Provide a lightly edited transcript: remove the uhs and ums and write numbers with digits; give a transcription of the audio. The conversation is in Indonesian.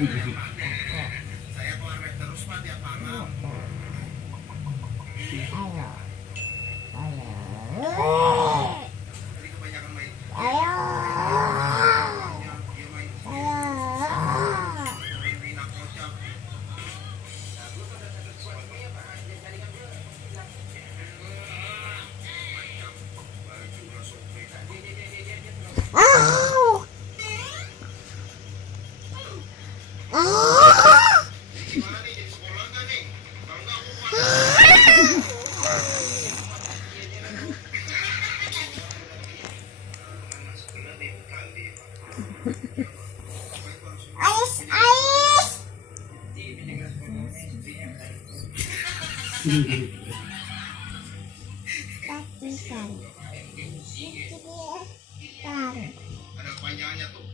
Saya keluar terus Pak tiap malam. Ayo. Tadi kebanyakan main. Ayo. Dia main nak kocak. Baju langsung beda. Gimana nih jadi sekolah nggak nih? Kalau nggak aku ada kepanjangannya tuh.